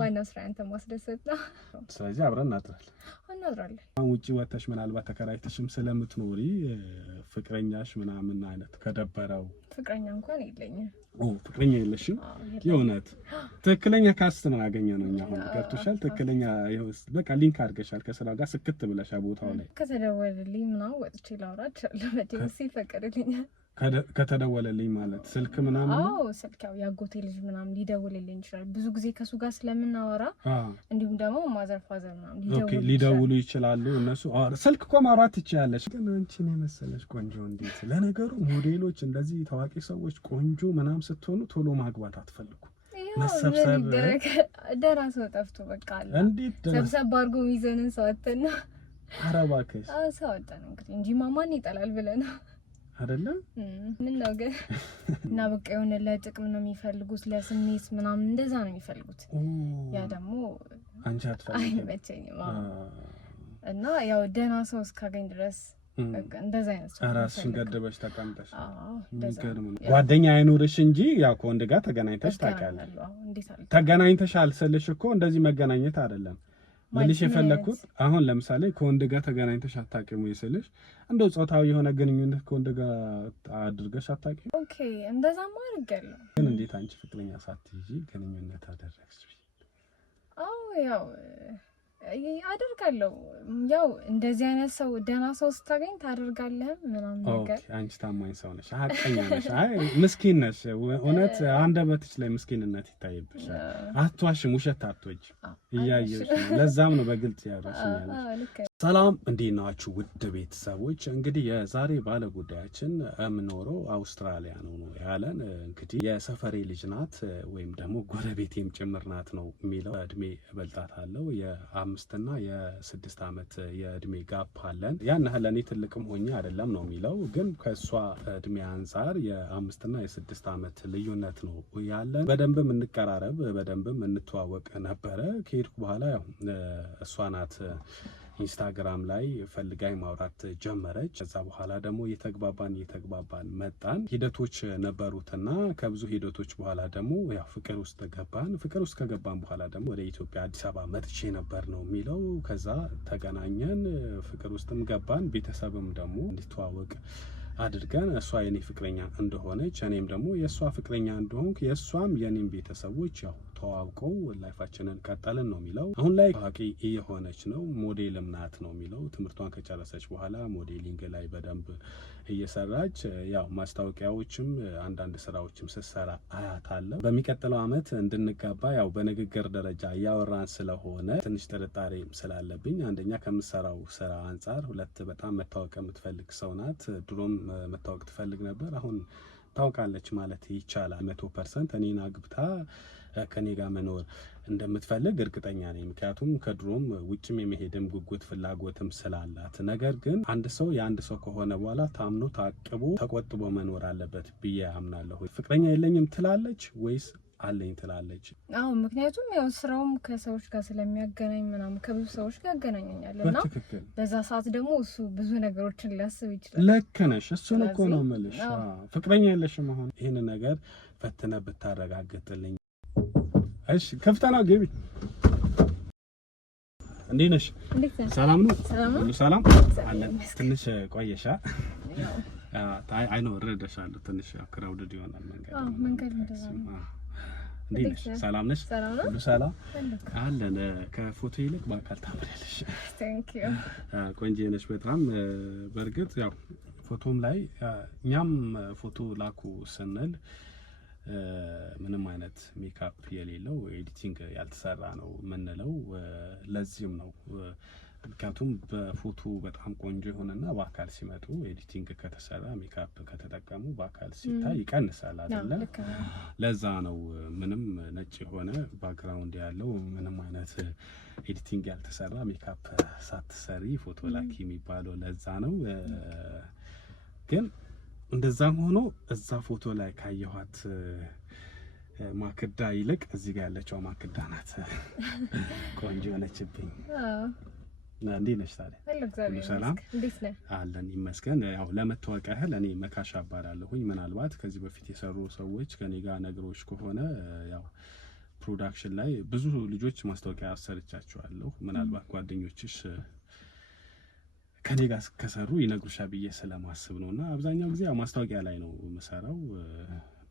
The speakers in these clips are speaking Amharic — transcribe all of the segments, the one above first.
ዋናው ስራ አንተ ማስደሰት ነው። ስለዚህ አብረን እናድራለን። ውጪ ወተሽ ምናልባት ተከራይተሽም ስለምትኖሪ ፍቅረኛሽ ምናምን አይነት ከደበረው ፍቅረኛ እንኳን የለኝም። ፍቅረኛ የለሽም? የእውነት ትክክለኛ ካስት ነው ያገኘነው እኛ። አሁን ገብቶሻል? ትክክለኛ በቃ ሊንክ አድርገሻል ከስራ ጋር ስክት ብለሽ ቦታው ላይ። ከተደወለልኝ ምናምን ወጥቼ ላውራችኋለሁ መቼም ይፈቀድልኛል። ከተደወለልኝ ማለት ስልክ ምናምን? አዎ ስልክ ያው ያጎቴ ልጅ ምናምን ሊደውልልኝ ይችላል። ብዙ ጊዜ ከሱ ጋር ስለምናወራ እንዲሁም ደግሞ ማዘር ፋዘር ምናምን ሊደውሉ ይችላሉ እነሱ። ስልክ እኮ ማውራት ትችያለሽ። ግን አንቺን የመሰለሽ ቆንጆ እንዴት! ለነገሩ ሞዴሎች እንደዚህ ታዋቂ ሰዎች ቆንጆ ምናምን ስትሆኑ ቶሎ ማግባት አትፈልጉ። መሰብሰብ ደህና ሰው ጠፍቶ በቃ አለ እንዴት ሰብሰብ አድርጎ ሚዘንን ሰው አተና አረባከሽ ሰው አተና እንግዲህ እንጂ ማማን ይጠላል ብለና አይደለም ምን ነው ግን እና በቃ የሆነ ለጥቅም ነው የሚፈልጉት፣ ለስሜት ምናምን እንደዛ ነው የሚፈልጉት። ያ ደግሞ አንቺ አትፈልጊ አይመቸኝም። እና ያው ደህና ሰው እስካገኝ ድረስ እንደዛ አይነት ሰው ራስሽን ገደበሽ ተቀምጠሽ ጓደኛ አይኖርሽ እንጂ ያው ከወንድ ጋር ተገናኝተሽ ታውቂያለሽ። ተገናኝተሻል ስልሽ እኮ እንደዚህ መገናኘት አይደለም መልሽ የፈለኩት። አሁን ለምሳሌ ከወንድ ጋር ተገናኝተሽ አታውቂም ወይ ስልሽ እንደው ጾታዊ የሆነ ግንኙነት ከወንድ ጋር አድርገሽ አታውቂም? ኦኬ እንደዛማ አድርጌያለሁ። ግን እንዴት አንቺ ፍቅረኛ ሳትይዢ ግንኙነት አደረግሽ? አዎ ያው አደርጋለሁ። ያው እንደዚህ አይነት ሰው ደህና ሰው ስታገኝ ታደርጋለህ ምናምን ነገር። ኦኬ አንቺ ታማኝ ሰው ነሽ፣ ሀቀኛ ነሽ። አይ ምስኪን ነሽ። እውነት አንደበትሽ ላይ ምስኪንነት ይታይብሻል። አትዋሽም፣ ውሸት አትወጂም። እያየሁሽ ነው። ለዛም ነው በግልጽ ያወራሽኛል። ሰላም እንዴት ናችሁ ውድ ቤተሰቦች? እንግዲህ የዛሬ ባለ ጉዳያችን የምኖረው አውስትራሊያ ነው ያለን። እንግዲህ የሰፈሬ ልጅ ናት ወይም ደግሞ ጎረቤቴም ጭምር ናት ነው የሚለው። እድሜ እበልጣታለሁ። የ5 እና የ6 ዓመት የእድሜ ጋፕ አለን። ያን ያህል እኔ ትልቅም ሆኜ አይደለም ነው የሚለው፣ ግን ከሷ እድሜ አንፃር የ5 እና የ6 ዓመት ልዩነት ነው ያለን። በደንብም እንቀራረብ በደንብም እንተዋወቅ ነበረ። ከሄድኩ በኋላ ያው እሷ ናት ኢንስታግራም ላይ ፈልጋይ ማውራት ጀመረች። ከዛ በኋላ ደግሞ እየተግባባን መጣን። ሂደቶች ነበሩትና ከብዙ ሂደቶች በኋላ ደግሞ ያው ፍቅር ውስጥ ገባን። ፍቅር ውስጥ ከገባን በኋላ ደግሞ ወደ ኢትዮጵያ አዲስ አበባ መጥቼ ነበር ነው የሚለው። ከዛ ተገናኘን፣ ፍቅር ውስጥም ገባን። ቤተሰብም ደግሞ እንዲተዋወቅ አድርገን እሷ የኔ ፍቅረኛ እንደሆነች እኔም ደግሞ የእሷ ፍቅረኛ እንደሆንኩ የእሷም የኔም ቤተሰቦች ያው ተዋውቀው ላይፋችንን ቀጠልን ነው የሚለው። አሁን ላይ ታዋቂ እየሆነች ነው፣ ሞዴልም ናት ነው የሚለው። ትምህርቷን ከጨረሰች በኋላ ሞዴሊንግ ላይ በደንብ እየሰራች ያው ማስታወቂያዎችም አንዳንድ ስራዎችም ስትሰራ አያታለሁ። በሚቀጥለው አመት እንድንጋባ ያው በንግግር ደረጃ እያወራን ስለሆነ ትንሽ ጥርጣሬ ስላለብኝ አንደኛ ከምሰራው ስራ አንጻር፣ ሁለት በጣም መታወቅ የምትፈልግ ሰው ናት። ድሮም መታወቅ ትፈልግ ነበር። አሁን ታውቃለች ማለት ይቻላል። 100% እኔን አግብታ ከኔ ጋር መኖር እንደምትፈልግ እርግጠኛ ነኝ። ምክንያቱም ከድሮም ውጭም የመሄድም ጉጉት ፍላጎትም ስላላት። ነገር ግን አንድ ሰው የአንድ ሰው ከሆነ በኋላ ታምኖ ታቅቦ ተቆጥቦ መኖር አለበት ብዬ አምናለሁ። ፍቅረኛ የለኝም ትላለች ወይስ አለኝ ትላለች? አዎ ምክንያቱም ያው ስራውም ከሰዎች ጋር ስለሚያገናኝ ምናምን ከብዙ ሰዎች ጋር ያገናኘኛል እና በዛ ሰዓት ደግሞ እሱ ብዙ ነገሮችን ሊያስብ ይችላል። ልክ ነሽ። እሱን እኮ ነው የምልሽ። ፍቅረኛ የለሽም? አሁን ይህን ነገር ፈትነ ብታረጋግጥልኝ። እሺ ክፍት ነው፣ ግቢ። እንዴት ነሽ? ሰላም ነው? ሁሉ ሰላም አለን። ትንሽ ቆየሻ? አይ ነው እረዳሻለሁ። ትንሽ ክራውድድ ይሆናል መንገድ እንደዛ። እንዴት ነሽ? ሰላም ነሽ? ሁሉ ሰላም አለን። ከፎቶ ይልቅ በአካል ታምሪያለሽ። ቴንክ ዩ። ቆንጆ ነሽ በጣም። በእርግጥ ያው ፎቶም ላይ እኛም ፎቶ ላኩ ስንል ምንም አይነት ሜካፕ የሌለው ኤዲቲንግ ያልተሰራ ነው የምንለው። ለዚህም ነው ምክንያቱም በፎቶ በጣም ቆንጆ የሆነና በአካል ሲመጡ ኤዲቲንግ ከተሰራ ሜካፕ ከተጠቀሙ በአካል ሲታይ ይቀንሳል አይደለ? ለዛ ነው ምንም ነጭ የሆነ ባክግራውንድ ያለው ምንም አይነት ኤዲቲንግ ያልተሰራ ሜካፕ ሳትሰሪ ፎቶ ላኪ የሚባለው ለዛ ነው። ግን እንደዛም ሆኖ እዛ ፎቶ ላይ ካየኋት ማክዳ ይልቅ እዚህ ጋር ያለችው ማክዳ ናት ቆንጆ ሆነችብኝ። እንዴት ነሽ ታዲያ? ሁሉ ሰላም አለን ይመስገን። ያው ለመታወቂያ ያህል እኔ መካሻ እባላለሁኝ። ምናልባት ከዚህ በፊት የሰሩ ሰዎች ከኔ ጋር ነግሮች ከሆነ ያው ፕሮዳክሽን ላይ ብዙ ልጆች ማስታወቂያ አሰርቻቸዋለሁ። ምናልባት ጓደኞችሽ ከኔ ጋር ከሰሩ ይነግሩሻል ብዬ ስለማስብ ነውና አብዛኛው ጊዜ ማስታወቂያ ላይ ነው የምሰራው።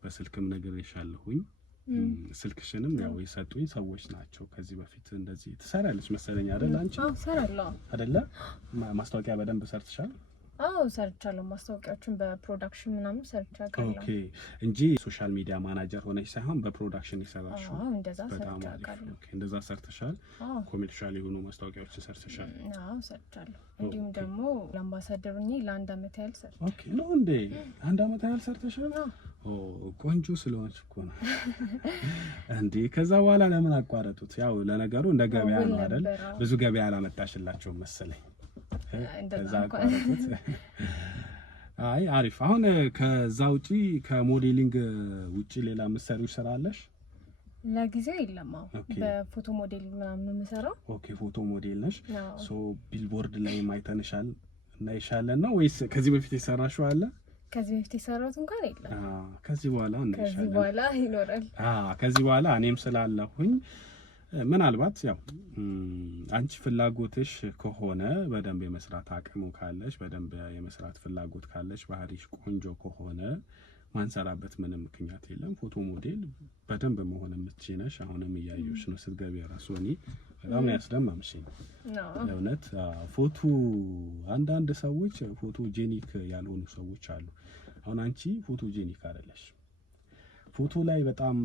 በስልክም ነግሬሻለሁኝ። ስልክሽንም ያው የሰጡኝ ሰዎች ናቸው። ከዚህ በፊት እንደዚህ ትሰራለች መሰለኝ አይደል? አንቺ? አዎ ሰራለሁ አይደለ? ማስታወቂያ በደንብ ሰርተሻል? አዎ ሰርቻለሁ። ማስታወቂያዎችን በፕሮዳክሽን ምናምን ሰርቻለሁ። ኦኬ እንጂ ሶሻል ሚዲያ ማናጀር ሆነሽ ሳይሆን በፕሮዳክሽን ይሰራልሽው? አዎ እንደዛ ሰርቻለሁ። ኦኬ እንደዛ ሰርተሻል? ኮሜርሻል የሆኑ ማስታወቂያዎችን ሰርተሻል? አዎ ሰርቻለሁ። እንዲሁም ደግሞ ለአምባሳደር ሆኜ ለ1 አመት ያህል ሰርቻለሁ። ኦኬ ነው እንዴ? 1 አመት ያህል ሰርተሻል? ቆንጆ ስለሆነች እኮ ነው እንዴ። ከዛ በኋላ ለምን አቋረጡት? ያው ለነገሩ እንደ ገበያ ነው አይደል? ብዙ ገበያ አላመጣሽላቸው መሰለኝ። ከዛ አቋረጡት። አይ አሪፍ። አሁን ከዛ ውጪ ከሞዴሊንግ ውጪ ሌላ ምሳሌዎች ስራ አለሽ? ለጊዜው የለም። በፎቶ ሞዴሊንግ ምናምን የምሰራው። ኦኬ ፎቶ ሞዴል ነሽ። ሶ ቢልቦርድ ላይ ማይተንሻል እና ይሻለን ነው ወይስ ከዚህ በፊት የሰራሽው አለ? ከዚህ በፊት የሰራሁት እንኳን የለም። ከዚህ በኋላ ይኖራል። ከዚህ በኋላ እኔም ስላለሁኝ ምናልባት ያው አንቺ ፍላጎትሽ ከሆነ በደንብ የመስራት አቅሙ ካለሽ በደንብ የመስራት ፍላጎት ካለሽ ባህሪሽ ቆንጆ ከሆነ ማንሰራበት ምንም ምክንያት የለም። ፎቶ ሞዴል በደንብ መሆን የምትችይ ነሽ። አሁንም እያየሁሽ ነው ስትገቢ ራሱ እኔ በጣም ነው ያስደመምሽኝ ለእውነት። ፎቶ አንዳንድ ሰዎች ፎቶ ጄኒክ ያልሆኑ ሰዎች አሉ። አሁን አንቺ ፎቶ ጄኒክ አይደለሽ። ፎቶ ላይ በጣም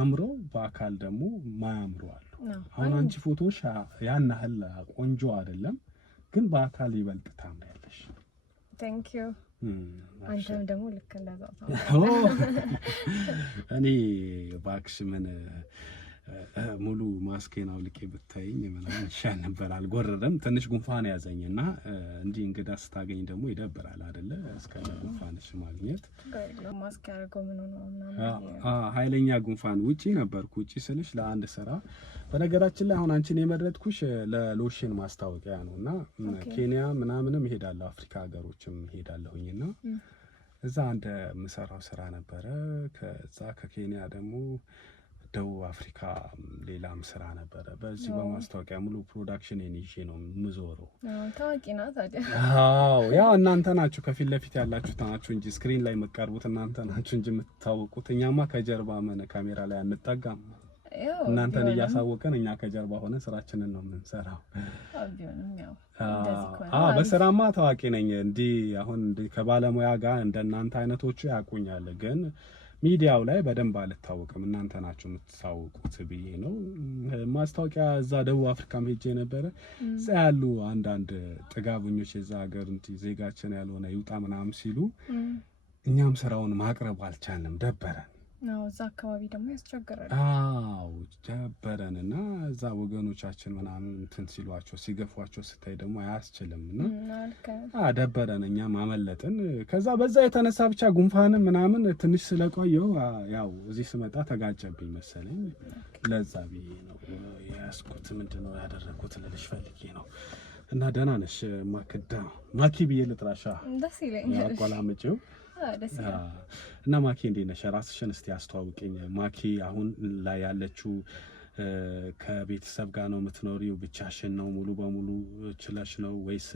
አምረው በአካል ደግሞ ማያምሩ አሉ። አሁን አንቺ ፎቶሽ ያን ያህል ቆንጆ አይደለም፣ ግን በአካል ይበልጥ ታምሪያለሽ። ታንክ ዩ። አንተም ደግሞ ልክ እንደዛው እኔ ባክሽ ምን ሙሉ ማስኬን አውልቄ ብታይኝ ምናምን ይሻል ነበር። አልጎረረም። ትንሽ ጉንፋን ያዘኝና እንዲህ እንግዳ ስታገኝ ደግሞ ይደብራል አይደለ? እስከ ጉንፋንሽ ማግኘት ማስክ ያደርገው ምን ነው ምናምን ኃይለኛ ጉንፋን ውጪ ነበርኩ። ውጪ ስልሽ ለአንድ ስራ። በነገራችን ላይ አሁን አንቺን የመረጥኩሽ ለሎሽን ማስታወቂያ ነውና ኬንያ ምናምንም እሄዳለሁ፣ አፍሪካ ሀገሮችም እሄዳለሁኝና እዛ አንድ ምሰራው ስራ ነበረ። ከዛ ከኬንያ ደግሞ ደቡብ አፍሪካ ሌላም ስራ ነበረ። በዚህ በማስታወቂያ ሙሉ ፕሮዳክሽን ይዤ ነው የምዞረው። ታዋቂ ናት ታዲያ? አዎ ያው እናንተ ናችሁ ከፊት ለፊት ያላችሁት ናችሁ እንጂ ስክሪን ላይ የምትቀርቡት እናንተ ናችሁ እንጂ የምትታወቁት። እኛማ ከጀርባ ምን ካሜራ ላይ አንጠጋም። እናንተን እያሳወቀን እኛ ከጀርባ ሆነ ስራችንን ነው የምንሰራው። በስራማ ታዋቂ ነኝ። እንዲህ አሁን ከባለሙያ ጋር እንደናንተ አይነቶቹ ያቁኛል፣ ግን ሚዲያው ላይ በደንብ አልታወቅም። እናንተ ናችሁ የምትታወቁት ብዬ ነው። ማስታወቂያ እዛ ደቡብ አፍሪካም ሄጄ ነበረ። እዛ ያሉ አንዳንድ ጥጋበኞች የዛ ሀገር ዜጋችን ያልሆነ ይውጣ ምናምን ሲሉ እኛም ስራውን ማቅረብ አልቻልንም፣ ደበረን። እዛ አካባቢ ደግሞ ያስቸግራል። ደበረንና እዛ ወገኖቻችን ምናምን እንትን ሲሏቸው ሲገፏቸው ስታይ ደግሞ አያስችልምና ደበረን። እኛም አመለጥን። ከዛ በዛ የተነሳ ብቻ ጉንፋንም ምናምን ትንሽ ስለቆየው ያው እዚህ ስመጣ ተጋጨብኝ መሰለኝ። ለዛ ብዬ ነው ያስኩት። ምንድነው ያደረኩት ልልሽ ፈልጌ ነው። እና ደህና ነሽ ማክዳ? ማኪ ብዬ ልጥራሻ? ደስ ይለኛል። አቋላምጪው እና ማኪ እንዴት ነሽ? ራስሽን እስቲ አስተዋውቂኝ። ማኪ አሁን ላይ ያለችው ከቤተሰብ ጋር ነው የምትኖሪው? ብቻሽን ነው? ሙሉ በሙሉ ችለሽ ነው ወይስ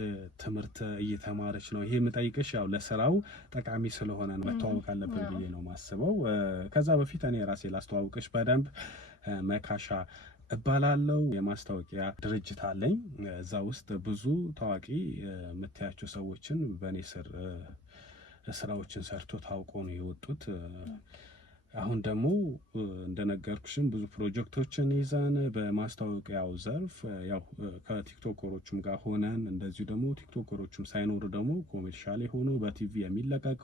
ትምህርት እየተማረች ነው? ይሄ የምጠይቅሽ ያው ለስራው ጠቃሚ ስለሆነ ነው፣ መተዋወቅ አለብን ብዬ ነው ማስበው። ከዛ በፊት እኔ ራሴ ላስተዋውቅሽ በደንብ። መካሻ እባላለሁ። የማስታወቂያ ድርጅት አለኝ። እዛ ውስጥ ብዙ ታዋቂ የምታያቸው ሰዎችን በእኔ ስር ስራዎችን ሰርቶ ታውቆ ነው የወጡት። አሁን ደግሞ እንደነገርኩሽም ብዙ ፕሮጀክቶችን ይዘን በማስታወቂያው ዘርፍ ያው ከቲክቶከሮችም ጋር ሆነን እንደዚሁ ደግሞ ቲክቶከሮችም ሳይኖሩ ደግሞ ኮሜርሻል የሆኑ በቲቪ የሚለቀቁ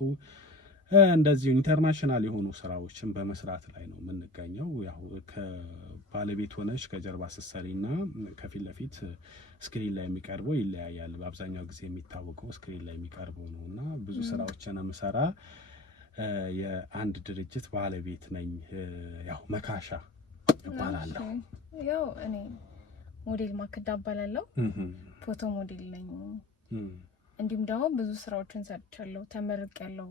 እንደዚሁ ኢንተርናሽናል የሆኑ ስራዎችን በመስራት ላይ ነው የምንገኘው። ያው ከባለቤት ሆነሽ ከጀርባ ስትሰሪና ከፊት ለፊት ስክሪን ላይ የሚቀርበው ይለያያል። በአብዛኛው ጊዜ የሚታወቀው ስክሪን ላይ የሚቀርበው ነውና ብዙ ስራዎችን የምሰራ የአንድ ድርጅት ባለቤት ነኝ። ያው መካሻ እባላለሁ። ያው እኔ ሞዴል ማክዳ እባላለሁ። ፎቶ ሞዴል ነኝ። እንዲሁም ደግሞ ብዙ ስራዎችን ሰርቻለሁ። ተመርቄያለሁ።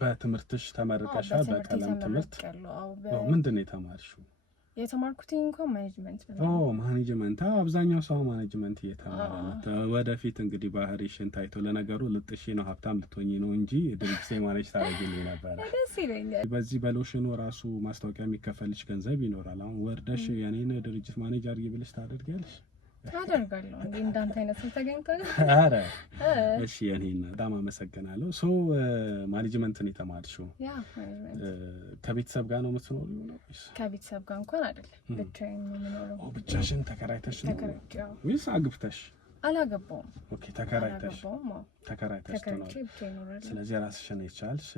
በትምህርትሽ ተመርቀሻል? በቀለም ትምህርት ምንድን ነው የተማርሽው? የተማርኩት እንኳን ማኔጅመንት ነው። ማኔጅመንት አብዛኛው ሰው ማኔጅመንት እየተማረ ነው። ወደፊት እንግዲህ ባህሪሽን ታይቶ ለነገሩ ልጥሽ ነው ሀብታም ልትሆኚ ነው እንጂ ድርጅት ማኔጅ ታደርጊልኝ ነበር። ደስ ይለኛል። በዚህ በሎሽኑ ራሱ ማስታወቂያ የሚከፈልሽ ገንዘብ ይኖራል። አሁን ወርደሽ የኔን ድርጅት ማኔጅ አድርጊ ብለሽ ታደርጊያለሽ? አደርጋለሁ እንዴ እንዳንተ አይነት ሰው ተገኝቷል። አረ እሺ የኔን በጣም አመሰግናለሁ። ሶ ማኔጅመንት ነው የተማርሽው? ያ ማኔጅመንት። ከቤተሰብ ጋር ነው የምትኖሪው ነው? ከቤተሰብ ጋር እንኳን አይደለም፣ ብቻዬን ነው የምኖረው። ብቻሽን ተከራይተሽ ነው ወይስ አግብተሽ? አላገባውም። ኦኬ ተከራይተሽ ነው። ስለዚህ ራስሽን የቻልሽ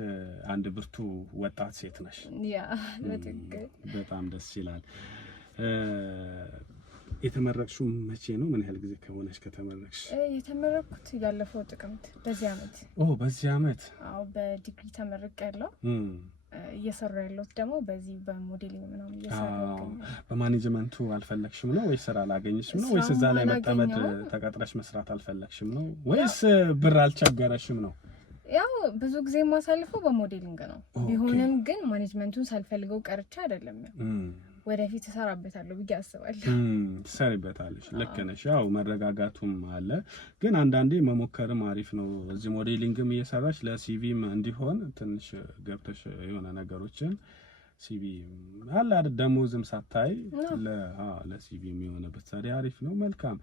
አንድ ብርቱ ወጣት ሴት ነሽ። ያ በትክክል በጣም ደስ ይላል። የተመረቅሽው መቼ ነው? ምን ያህል ጊዜ ከሆነሽ ከተመረቅሽ? የተመረቅኩት ያለፈው ጥቅምት በዚህ አመት። በዚህ አመት? አዎ በዲግሪ ተመርቄያለሁ። እየሰራ ያለሁት ደግሞ በዚህ በሞዴሊንግ ምናምን እየሰራሁ። በማኔጅመንቱ አልፈለግሽም ነው ወይስ ስራ አላገኘሽም ነው ወይስ እዛ ላይ መጠመድ ተቀጥረሽ መስራት አልፈለግሽም ነው ወይስ ብር አልቸገረሽም ነው? ያው ብዙ ጊዜ የማሳልፈው በሞዴሊንግ ነው። ቢሆንም ግን ማኔጅመንቱን ሳልፈልገው ቀርቻ አይደለም። ወደፊት እሰራበታለሁ ብዬ አስባለሁ። ትሰሪበታለሽ። ልክ ነሽ። ያው መረጋጋቱም አለ፣ ግን አንዳንዴ መሞከርም አሪፍ ነው። እዚህ ሞዴሊንግም እየሰራሽ ለሲቪም እንዲሆን ትንሽ ገብተሽ የሆነ ነገሮችን ሲቪ አለ አይደል ደሞዝም ሳታይ ለሲቪ የሚሆነ ብትሰሪ አሪፍ ነው። መልካም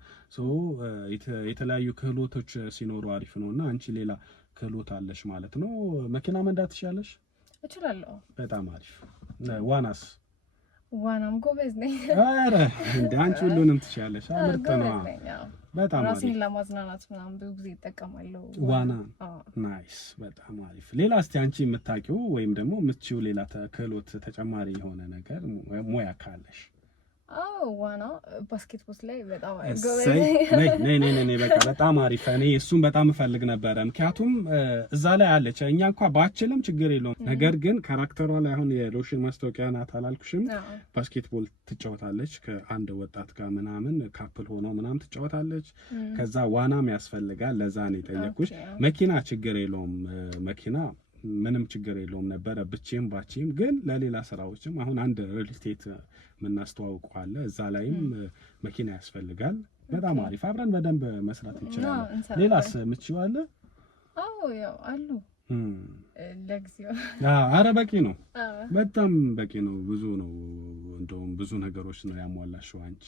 የተለያዩ ክህሎቶች ሲኖሩ አሪፍ ነውና አንቺ ሌላ ክህሎት አለሽ ማለት ነው። መኪና መንዳት ትችያለሽ? እችላለሁ። በጣም አሪፍ። ዋናስ? ዋናም ጎበዝ ነኝ። አረ እንደ አንቺ ሁሉንም ትችያለሽ። ምርጥ ነው። በጣም አሪፍ። ራሴን ለማዝናናት ምናምን ብዙ ጊዜ እጠቀማለሁ ዋና። ናይስ፣ በጣም አሪፍ። ሌላ እስቲ አንቺ የምታውቂው ወይም ደግሞ የምትችይው ሌላ ክህሎት ተጨማሪ የሆነ ነገር ሙያ ካለሽ? ዋና ባስኬትቦል ላይ በጣም ነይ በቃ በጣም አሪፍ። እኔ እሱን በጣም እፈልግ ነበረ፣ ምክንያቱም እዛ ላይ አለች። እኛ እንኳን ባችልም ችግር የለውም፣ ነገር ግን ካራክተሯ ላይ አሁን የሎሽን ማስታወቂያ ናት አላልኩሽም? ባስኬትቦል ትጫወታለች ከአንድ ወጣት ጋር ምናምን ካፕል ሆነው ምናምን ትጫወታለች። ከዛ ዋናም ያስፈልጋል። ለዛ ነው የጠየኩሽ። መኪና ችግር የለውም፣ መኪና ምንም ችግር የለውም ነበረ ብቻም ባቺም። ግን ለሌላ ስራዎችም አሁን አንድ ሪል ስቴት የምናስተዋውቀው አለ፣ እዛ ላይም መኪና ያስፈልጋል። በጣም አሪፍ፣ አብረን በደንብ መስራት እንችላለን። ሌላስ የምትችይው አለ? ያው አሉ ለጊዜው። አረ በቂ ነው፣ በጣም በቂ ነው። ብዙ ነው፣ እንደውም ብዙ ነገሮች ነው ያሟላሽው አንቺ።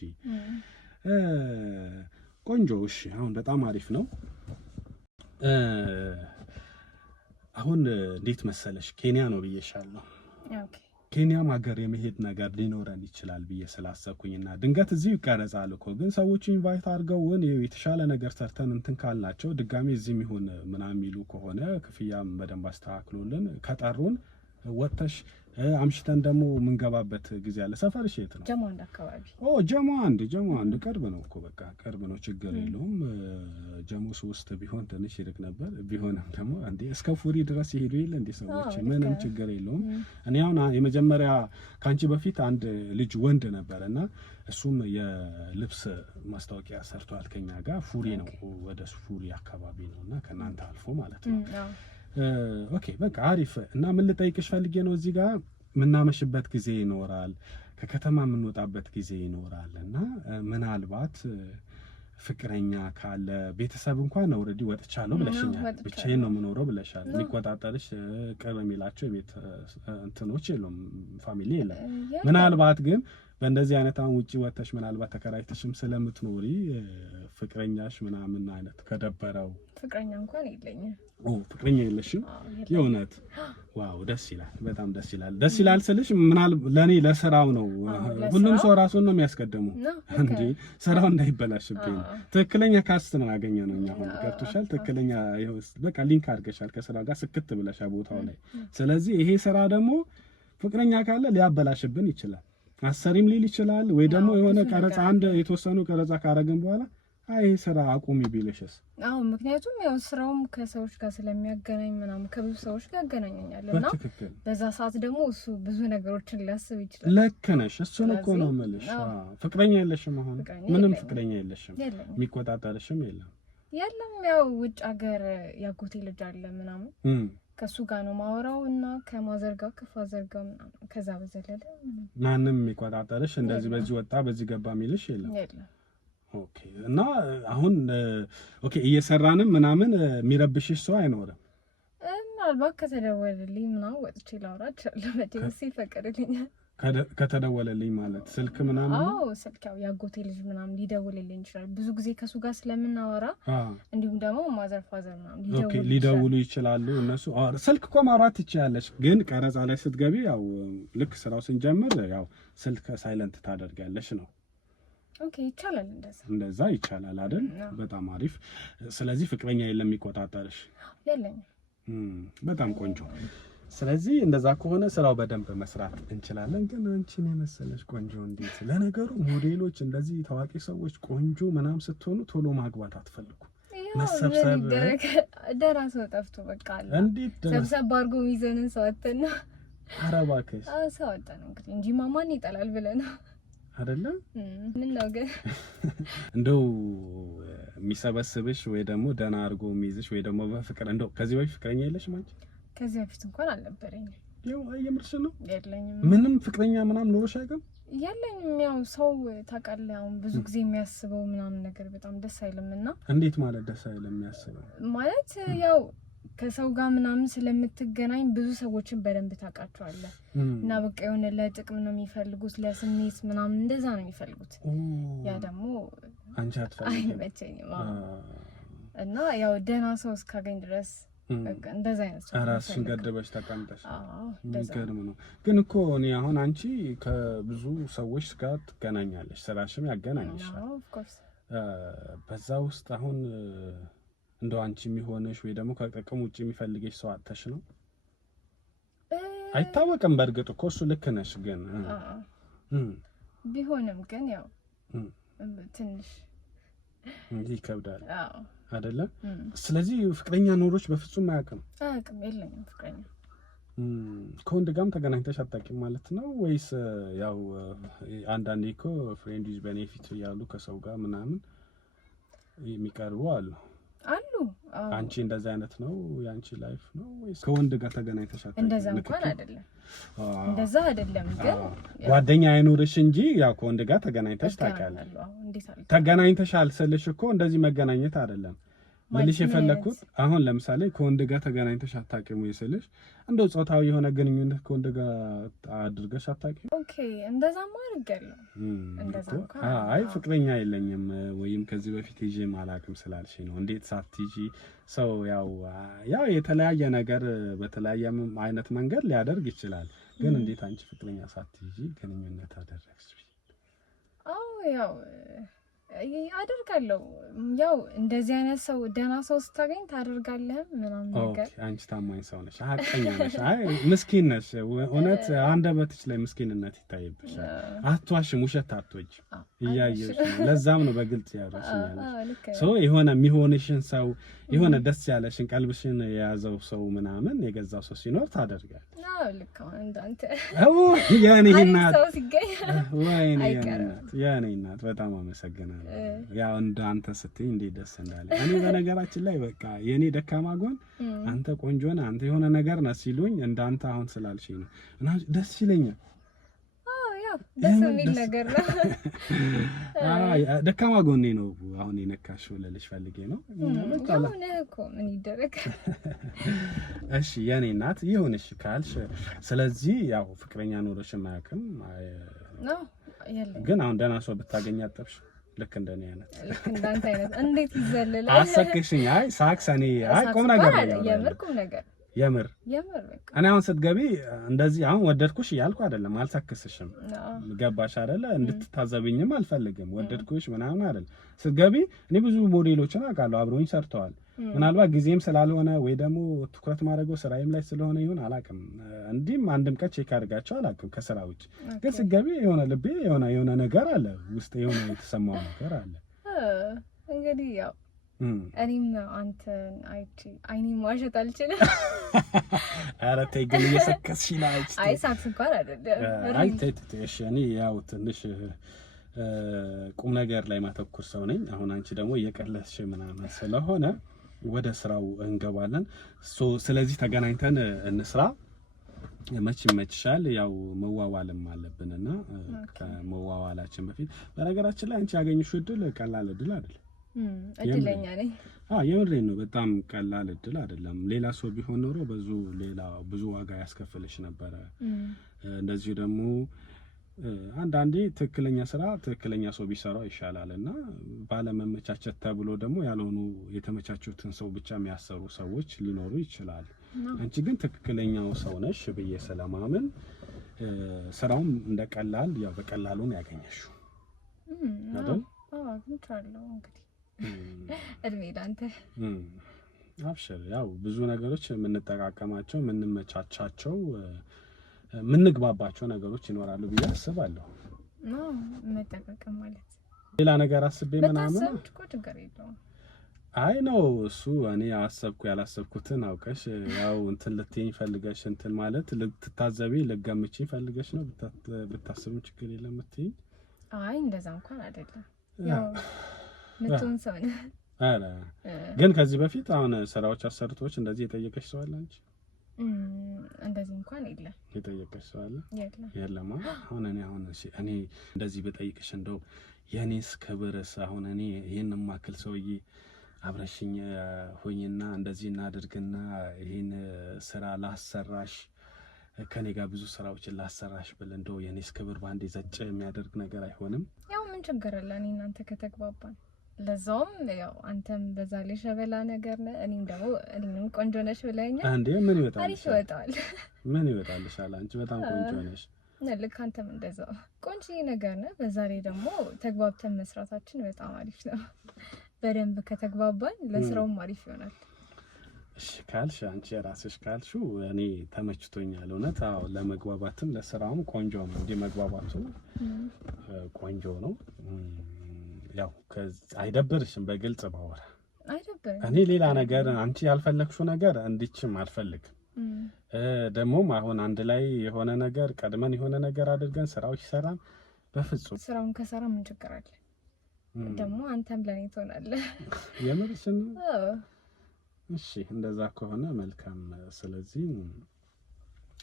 ቆንጆ። እሺ አሁን በጣም አሪፍ ነው። አሁን እንዴት መሰለሽ ኬንያ ነው ብዬሻለሁ። ኬንያም ሀገር የመሄድ ነገር ሊኖረን ይችላል ብዬ ስላሰብኩኝና ድንገት እዚሁ ይቀረጻል እኮ ግን ሰዎቹ ኢንቫይት አድርገውን የተሻለ ነገር ሰርተን እንትን ካልናቸው ድጋሚ እዚህም ይሁን ምናምን የሚሉ ከሆነ ክፍያም በደንብ አስተካክሎልን ከጠሩን ወጥተሽ አምሽተን ደግሞ የምንገባበት ጊዜ አለ። ሰፈርሽ የት ነው? ጀሞ አንድ አካባቢ። ጀሞ አንድ ቅርብ ነው እኮ በቃ ቅርብ ነው፣ ችግር የለውም። ጀሞ 3 ቢሆን ትንሽ ይርቅ ነበር። ቢሆንም ደግሞ እንዴ እስከ ፉሪ ድረስ ይሄዱ የለ እንዴ ሰዎች፣ ምንም ችግር የለውም። እኔ አሁን የመጀመሪያ ካንቺ በፊት አንድ ልጅ ወንድ ነበርና እሱም የልብስ ማስታወቂያ ሰርቷል ከኛ ጋር። ፉሪ ነው፣ ወደ ፉሪ አካባቢ ነውና ከናንተ አልፎ ማለት ነው። ኦኬ በቃ አሪፍ። እና ምን ልጠይቅሽ ፈልጌ ነው፣ እዚህ ጋር የምናመሽበት ጊዜ ይኖራል፣ ከከተማ የምንወጣበት ጊዜ ይኖራል። እና ምናልባት ፍቅረኛ ካለ ቤተሰብ እንኳን ኦልሬዲ ወጥቻለሁ ብለሽኛል፣ ብቻዬን ነው የምኖረው ብለሻል። የሚቆጣጠርሽ ቅርብ የሚላቸው የቤት እንትኖች የሉም፣ ፋሚሊ የለም። ምናልባት ግን በእንደዚህ አይነት አሁን ውጪ ወጥተሽ ምናልባት ተከራይተሽም ስለምትኖሪ ፍቅረኛሽ ምናምን አይነት ከደበረው? ፍቅረኛ እንኳን የለኝም። ፍቅረኛ የለሽም? የእውነት? ዋው ደስ ይላል፣ በጣም ደስ ይላል። ደስ ይላል ስልሽ ለኔ ለስራው ነው። ሁሉም ሰው ራሱን ነው የሚያስቀድመው እንጂ ስራው እንዳይበላሽብኝ። ትክክለኛ ካስት ነው ያገኘነው እኛ። አሁን ገብቶሻል? ትክክለኛ በቃ ሊንክ አድርገሻል ከስራው ጋር ስክት ብለሻል ቦታው ላይ። ስለዚህ ይሄ ስራ ደግሞ ፍቅረኛ ካለ ሊያበላሽብን ይችላል። አሰሪም ሊል ይችላል ወይ ደግሞ የሆነ ቀረጻ አንድ የተወሰኑ ቀረጻ ካረግን በኋላ አይ ስራ አቁሚ ቢልሽስ? ምክንያቱም ያው ስራውም ከሰዎች ጋር ስለሚያገናኝ ምናምን ከብዙ ሰዎች ጋር ያገናኘኛልና በዛ ሰዓት ደግሞ እሱ ብዙ ነገሮችን ሊያስብ ይችላል። ልክ ነሽ። እሱን እኮ ነው የምልሽ። ፍቅረኛ የለሽም? አሁን ምንም ፍቅረኛ የለሽም? የሚቆጣጠርሽም የለም? የለም ያው ውጭ ሀገር ያጎቴ ልጅ አለ ምናምን ከሱ ጋር ነው ማወራው እና ከማዘር ጋር ከፋዘር ጋር ምናምን። ከዛ በዘለለ ማንም የሚቆጣጠርሽ እንደዚህ በዚህ ወጣ በዚህ ገባ የሚልሽ የለም? ኦኬ። እና አሁን ኦኬ እየሰራንም ምናምን የሚረብሽሽ ሰው አይኖርም? ምናልባት ከተደወለልኝ ምናምን ወጥቼ ላውራ እችላለሁ። መቼም ይፈቀድልኛል። ከተደወለልኝ ማለት ስልክ ምናምን? አዎ ስልክ ያው ያጎቴ ልጅ ምናምን ሊደውልልኝ ይችላል። ብዙ ጊዜ ከሱ ጋር ስለምናወራ እንዲሁም ደግሞ ማዘር ፋዘር ምናምን ሊደውሉ ይችላሉ እነሱ። ስልክ እኮ ማውራት ትችያለሽ፣ ግን ቀረጻ ላይ ስትገቢ ያው ልክ ስራው ስንጀምር ያው ስልክ ሳይለንት ታደርጋለሽ ነው። ኦኬ ይቻላል። እንደዛ ይቻላል አይደል? በጣም አሪፍ። ስለዚህ ፍቅረኛ የለም የሚቆጣጠርሽ? የለኝም። በጣም ቆንጆ። ስለዚህ እንደዛ ከሆነ ስራው በደንብ መስራት እንችላለን። ግን አንቺን የመሰለሽ ቆንጆ እንዴት! ለነገሩ ሞዴሎች እንደዚህ ታዋቂ ሰዎች ቆንጆ ምናምን ስትሆኑ ቶሎ ማግባት አትፈልጉ። መሰብሰብ ደራሰው ጠፍቶ በቃ አለ እንዴት ሰብሰብ አድርጎ ይዘንን ሰው አተና አረባከሽ ሰው አተና እንግዲህ እንጂ ማማን ይጠላል ብለና አይደለም። ምን ነው ግን እንደው የሚሰበስብሽ ወይ ደግሞ ደህና አድርጎ የሚይዝሽ ወይ ደግሞ በፍቅር እንደው ከዚህ በፊት ፍቅረኛ የለሽም አንቺ? ከዚህ በፊት እንኳን አልነበረኝም። ያው የምርሽ ነው? የለኝም። ምንም ፍቅረኛ ምናምን ኖሮሽ አይገም? የለኝም። ያው ሰው ታውቃለህ አሁን ብዙ ጊዜ የሚያስበው ምናምን ነገር በጣም ደስ አይልምና። እንዴት ማለት ደስ አይልም? የሚያስበው ማለት ያው ከሰው ጋር ምናምን ስለምትገናኝ ብዙ ሰዎችን በደንብ ታውቃቸዋለህ እና በቃ የሆነ ለጥቅም ነው የሚፈልጉት፣ ለስሜት ምናምን እንደዛ ነው የሚፈልጉት። ያ ደግሞ አንቺ አትፈልጊም? አይመቸኝም። እና ያው ደህና ሰው እስካገኝ ድረስ እንደዛ አይነት ሰው ራስሽን ገድበሽ ተቀምጠሽ። የሚገርም ነው። ግን እኮ እኔ አሁን አንቺ ከብዙ ሰዎች ጋር ትገናኛለሽ፣ ስራሽም ያገናኝሻል። በዛ ውስጥ አሁን እንደው አንቺ የሚሆንሽ ወይ ደግሞ ከጥቅም ውጪ የሚፈልገሽ ሰው አጥተሽ ነው? አይታወቅም። በእርግጥ እኮ እሱ ልክ ነሽ። ግን ቢሆንም ግን ያው ትንሽ ይከብዳል አይደለ? ስለዚህ ፍቅረኛ ኖሮች በፍጹም አያውቅም? የለኝም ፍቅረኛ። ከወንድ ጋርም ተገናኝተሽ አታውቂም ማለት ነው ወይስ? ያው አንዳንዴ እኮ ፍሬንድ ዊዝ ቤኔፊት ያሉ ከሰው ጋር ምናምን የሚቀርቡ አሉ። አንቺ እንደዛ አይነት ነው ያንቺ ላይፍ ነው ወይስ ከወንድ ጋር ተገናኝተሽ አታውቂም? እንደዛ እንኳን አይደለም። እንደዛ አይደለም። ግን ጓደኛ አይኖርሽ እንጂ ያው ከወንድ ጋር ተገናኝተሽ ታውቂያለሽ። ተገናኝተሻል ስልሽ እኮ እንደዚህ መገናኘት አይደለም ልልሽ የፈለኩት። አሁን ለምሳሌ ከወንድ ጋር ተገናኝተሽ አታውቂም ወይ ስልሽ እንደው ጾታዊ የሆነ ግንኙነት ከወንድ ጋር አድርገሽ አታውቂም? ኦኬ እንደዛማ አድርጋለሁ። እንደዛ እንኳን አይ ፍቅረኛ የለኝም ወይም ከዚህ በፊት ይዤም አላውቅም ስላልሽኝ ነው። እንዴት ሳትይጂ ሰው ያው የተለያየ ነገር በተለያየ አይነት መንገድ ሊያደርግ ይችላል። ግን እንዴት አንቺ ፍቅረኛ ሳትይጂ ግንኙነት አደረግሽ? ያው አደርጋለሁ። ያው እንደዚህ አይነት ሰው ደህና ሰው ስታገኝ ታደርጋለህ ምናምን ነገር። ኦኬ አንቺ ታማኝ ሰው ነሽ፣ ሀቀኛ ነሽ። አይ ምስኪን ነሽ። እውነት አንደበትሽ ላይ ምስኪንነት ይታይብሻል። አትዋሽም፣ ውሸት አትወጂ። እያየሁሽ ነው። ለዛም ነው በግልጽ ያወራሽኛለሽ። ሰው የሆነ የሚሆንሽን ሰው የሆነ ደስ ያለሽን ቀልብሽን የያዘው ሰው ምናምን የገዛው ሰው ሲኖር ታደርጋለሽ። ልክ እንዳንተ የኔ እናት ሰው ሲገኝ ወይኔ የኔ እናት በጣም አመሰግናለሁ። ያው እንዳንተ ስትይ እንዴት ደስ እንዳለ። እኔ በነገራችን ላይ በቃ የኔ ደካማ ጎን አንተ ቆንጆ ነህ፣ አንተ የሆነ ነገር ነህ ሲሉኝ እንዳንተ አሁን ስላልሽኝ ነው እና ደስ ይለኛል። ደስ የሚል ነገር ነው። ደካማ ጎኔ ነው አሁን የነካሽው ልልሽ ፈልጌ ነው። ምን እኮ ምን ይደረግ። እሺ የኔ እናት ይሁንሽ ካልሽ፣ ስለዚህ ያው ፍቅረኛ ኖሮሽ ማያውቅም ነው ያለ። ግን አሁን ደህና ሰው ብታገኝ አጠብሽ ልክ እንደኔ አይነት ልክ እንዳንተ አይነት እንዴት ይዘልላል? አሰክሽኝ። አይ ሳክሰኔ አይ ቁም ነገር ነው የምር ቁም ነገር የምር እኔ አሁን ስትገቢ እንደዚህ አሁን ወደድኩሽ እያልኩ አይደለም፣ አልሰክስሽም። ገባሽ አይደለ? እንድትታዘብኝም አልፈልግም። ወደድኩሽ ምናምን አይደለም። ስትገቢ እኔ ብዙ ሞዴሎችን አውቃለሁ፣ አብሮኝ ሰርተዋል። ምናልባት ጊዜም ስላልሆነ ወይ ደግሞ ትኩረት ማድረገው ስራዬም ላይ ስለሆነ ይሁን አላውቅም። እንዲህም አንድም ቀን ቼክ አድርጋቸው አላውቅም ከስራ ውጭ። ግን ስትገቢ የሆነ ልቤ የሆነ ነገር አለ ውስጥ የሆነ የተሰማው ነገር አለ። እንግዲህ ያው እኔም አንተን አይኔ ማሸት አልችልም። ኧረ ተይ ግን እየሰከስሽ ነው። አይ ሳክስ እንኳን አይደለም። አይ ተይ እሺ። እኔ ያው ትንሽ ቁም ነገር ላይ ማተኩር ሰው ነኝ። አሁን አንቺ ደግሞ እየቀለድሽ ምናምን ስለሆነ ወደ ስራው እንገባለን። ስለዚህ ተገናኝተን እንስራ። መች ይመችሻል? ያው መዋዋልም አለብንና ከመዋዋላችን በፊት በነገራችን ላይ አንቺ ያገኘሽው እድል ቀላል እድል አይደለም። እድለኛ ነኝ። የምሬን ነው። በጣም ቀላል እድል አይደለም። ሌላ ሰው ቢሆን ኖሮ ብዙ ዋጋ ያስከፍልሽ ነበረ። እንደዚሁ ደግሞ አንዳንዴ ትክክለኛ ስራ ትክክለኛ ሰው ቢሰራው ይሻላል እና ባለመመቻቸት ተብሎ ደግሞ ያልሆኑ የተመቻቹትን ሰው ብቻ የሚያሰሩ ሰዎች ሊኖሩ ይችላል። አንቺ ግን ትክክለኛው ሰው ነሽ ብዬ ስለማምን ስራውም እንደቀላል ያው በቀላሉ ነው ያገኘሽው አይደል? አግኝቻለሁ። እንግዲህ እድሜ ላንተ። አብሽር። ያው ብዙ ነገሮች የምንጠቃቀማቸው የምንመቻቻቸው የምንግባባቸው ነገሮች ይኖራሉ ብዬ አስባለሁ። መጠቃቀም ማለት ሌላ ነገር አስቤ ምናምን እኮ ችግር የለውም። አይ ነው እሱ እኔ አሰብኩ ያላሰብኩትን አውቀሽ ያው እንትን ልትይኝ ፈልገሽ እንትን ማለት ልትታዘቢ ልትገምቺኝ ፈልገሽ ነው ብታስብም ችግር የለም እትይኝ። አይ እንደዛ እንኳን አይደለም። ያው ምቱን ሰው ነህ። አረ ግን ከዚህ በፊት አሁን ስራዎች አሰርቶች እንደዚህ የጠየቀሽ ሰው አለ አንቺ? እንደዚህ እንኳን የለም። የጠየቀሽ ሰው አለ? የለም። አሁን እኔ እንደዚህ በጠይቅሽ እንደው የኔስ ክብርስ አሁን እኔ ይሄን ማክል ሰውዬ አብረሽኝ ሆኝና እንደዚህ እናድርግና ይሄን ስራ ላሰራሽ ከኔ ጋር ብዙ ስራዎችን ላሰራሽ ብል እንደው የኔስ ክብር ባንዴ ዘጭ የሚያደርግ ነገር አይሆንም? ያው ምን ችግር አለ? እኔ እናንተ ከተግባባን ለዛውም ያው አንተም በዛ ላይ ሸበላ ነገር ነህ፣ እኔም ደግሞ እኔም ቆንጆ ነሽ ብለኸኛል። አንዴ ምን ይወጣል? አሪፍ ይወጣል። ምን ይወጣልሻል? አንቺ በጣም ቆንጆ ነሽ። ልክ አንተም እንደዛው ቆንጆ ነገር ነህ። በዛ ላይ ደግሞ ተግባብተን መስራታችን በጣም አሪፍ ነው። በደንብ ከተግባባን ለስራውም አሪፍ ይሆናል። እሺ ካልሽ አንቺ ራስሽ ካልሽው እኔ ተመችቶኛል። እውነት አዎ፣ ለመግባባትም ለስራውም ቆንጆ ነው። እንደ መግባባቱ ቆንጆ ነው። ያው አይደብርሽም? በግልጽ ባወራ አይደብርም። እኔ ሌላ ነገር አንቺ ያልፈለግሽው ነገር እንዲችም አልፈልግም። ደግሞም አሁን አንድ ላይ የሆነ ነገር ቀድመን የሆነ ነገር አድርገን ስራው ይሰራል። በፍጹም ስራውን ከሰራ ምን ችግር አለ? ደግሞ አንተም ለኔ ትሆናለህ። የምርሽን? እሺ እንደዛ ከሆነ መልካም። ስለዚህ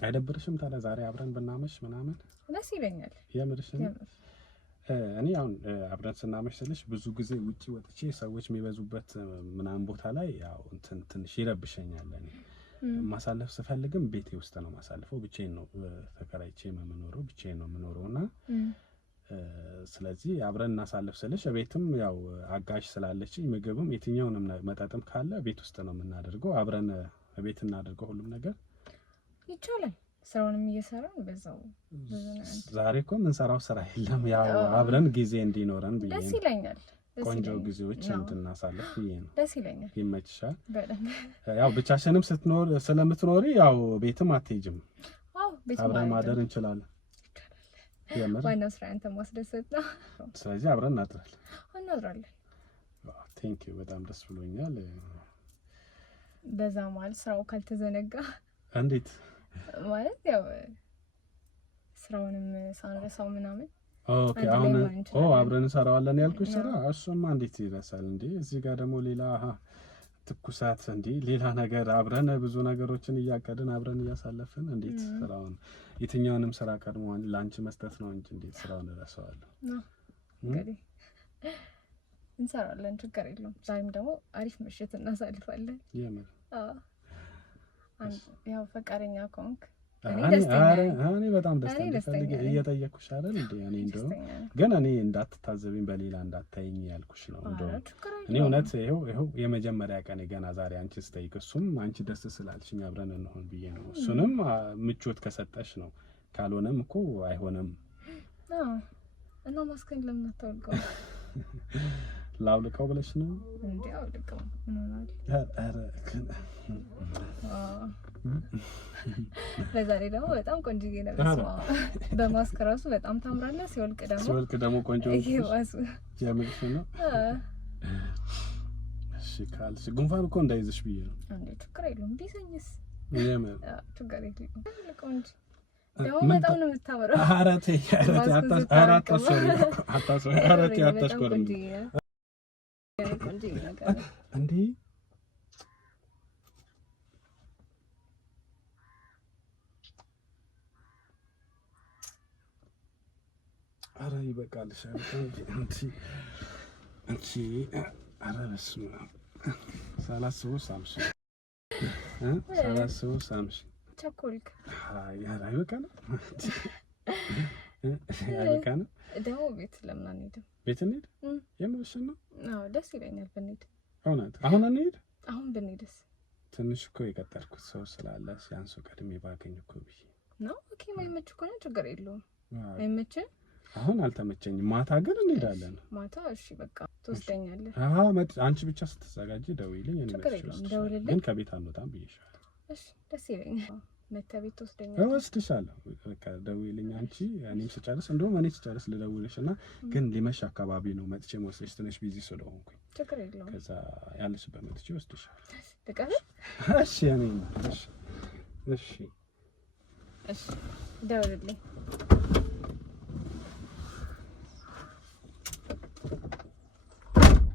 አይደብርሽም ታዲያ ዛሬ አብረን ብናመሽ ምናምን? ደስ ይለኛል። የምርሽን? እኔ አሁን አብረን ስናመሽ ስልሽ ብዙ ጊዜ ውጪ ወጥቼ ሰዎች የሚበዙበት ምናምን ቦታ ላይ ያው እንትን ትንሽ ይረብሸኛል። እኔ ማሳለፍ ስፈልግም ቤቴ ውስጥ ነው ማሳልፈው። ብቻዬን ነው ተከራይቼ የምኖረው፣ ብቻዬን ነው የምኖረውና ስለዚህ አብረን እናሳልፍ ስልሽ ቤትም ያው አጋዥ ስላለች ምግብም የትኛውንም መጠጥም ካለ ቤት ውስጥ ነው የምናደርገው። አብረን ቤት እናደርገው ሁሉም ነገር ይቻላል። ስራውንም እየሰራን በዛው ዛሬ እኮ የምንሰራው ስራ የለም። ያው አብረን ጊዜ እንዲኖረን ብዬ ደስ ይለኛል። ቆንጆ ጊዜዎች እንድናሳልፍ ብዬ ነው። ደስ ይለኛል። ይመችሻል? በደንብ ያው ብቻሽንም ስለምትኖሪ ያው ቤትም አትሄጂም። አዎ ቤት አብረን ማደር እንችላለን። ዋናው ስራ አንተ ማስደሰት ነው። ስለዚህ አብረን እናድራለን። ቴንክ ዩ በጣም ደስ ብሎኛል። በዛ መሀል ስራው ካልተዘነጋ እንዴት ማለት ያው ስራውንም ሳንረሳው ምናምን ኦኬ። አሁን አብረን እንሰራዋለን ያልኩሽ ስራ እሱማ እንዴት ይረሳል እንዴ? እዚህ ጋር ደግሞ ሌላ ትኩሳት እንዴ ሌላ ነገር አብረን ብዙ ነገሮችን እያቀድን አብረን እያሳለፍን እንዴት ስራውን የትኛውንም ስራ ቀድሞ ላንቺ መስጠት ነው እንጂ እንዴት ስራውን እረሳዋለሁ? እንግዲህ እንሰራለን፣ ችግር የለውም። ዛሬም ደግሞ አሪፍ ምሽት እናሳልፋለን። የምር ያው ፈቃደኛ ከሆንክ እኔ በጣም ደስተኛ እየጠየኩሽ አይደል እንዴ? እኔ እንደው ግን እኔ እንዳትታዘቢኝ በሌላ እንዳታይኝ ያልኩሽ ነው። እንደው እኔ እውነት ይኸው የመጀመሪያ ቀን ገና ዛሬ አንቺ ስጠይቅ እሱም አንቺ ደስ ስላልሽኝ አብረን እንሆን ብዬ ነው። እሱንም ምቾት ከሰጠሽ ነው። ካልሆነም እኮ አይሆንም። እና ማስከኝ ለምን አታውልቀው? ላውልቀው ብለሽ ነው እንዴ? አውልቀው ምናል? በዛሬ ደግሞ በጣም ቆንጆ ነው። በማስክ ራሱ በጣም ታምራለህ። ሲወልቅ ደግሞ ቆንጆ ይሄዋስ ያምርሽ ነው። እሺ ካልሽ ጉንፋን እኮ እንዳይዝሽ ብዬ ነው። አንዴ ችግር የለውም። ቢሰኝስ? የምር ችግር የለውም። ቆንጆ ደግሞ በጣም ነው የምታወራው። ኧረ ተይ አታስቆርም እንዴ ኧረ ይበቃል። አንቺ ኧረ በስመ አብ ሳላስበው ሳምሽ ቸኮልክ። ኧረ አይበቃንም አይበቃንም። ደግሞ ቤት ለምን አንሄድም? ቤት እንሂድ። የምርሽን ነው? አዎ ደስ ይለኛል ብንሄድ። እውነት አሁን እንሂድ? አሁን ብንሄድስ? ትንሽ እኮ የቀጠርኩት ሰው ስላለ ሲያንሱ ቀድሜ ባገኝ እኮ ብዬ ነው። ኦኬ ማይመች ከሆነ ችግር የለውም። አይመችም? አሁን አልተመቸኝም። ማታ ግን እንሄዳለን። ማታ እሺ በቃ ትወስደኛለህ? አዎ አንቺ ብቻ ስትዘጋጂ ደውይልኝ። ግን ከቤት አንወጣም ብዬሻለሁ። እሺ ደስ ይለኛል። መተህ ቤት ትወስደኛለህ? እወስድሻለሁ። በቃ ደውይልኝ አንቺ። እኔም ስጨርስ እንደውም እኔ ስጨርስ ልደውልሽ እና ግን ሊመሽ አካባቢ ነው መጥቼ መወስደሽ ትንሽ ቢዚ ስለሆንኩኝ። ችግር የለውም። ከዛ ያለሽበት መጥቼ እወስድሻለሁ። ልቀርብ? እሺ እኔ እሺ እሺ ደውልልኝ።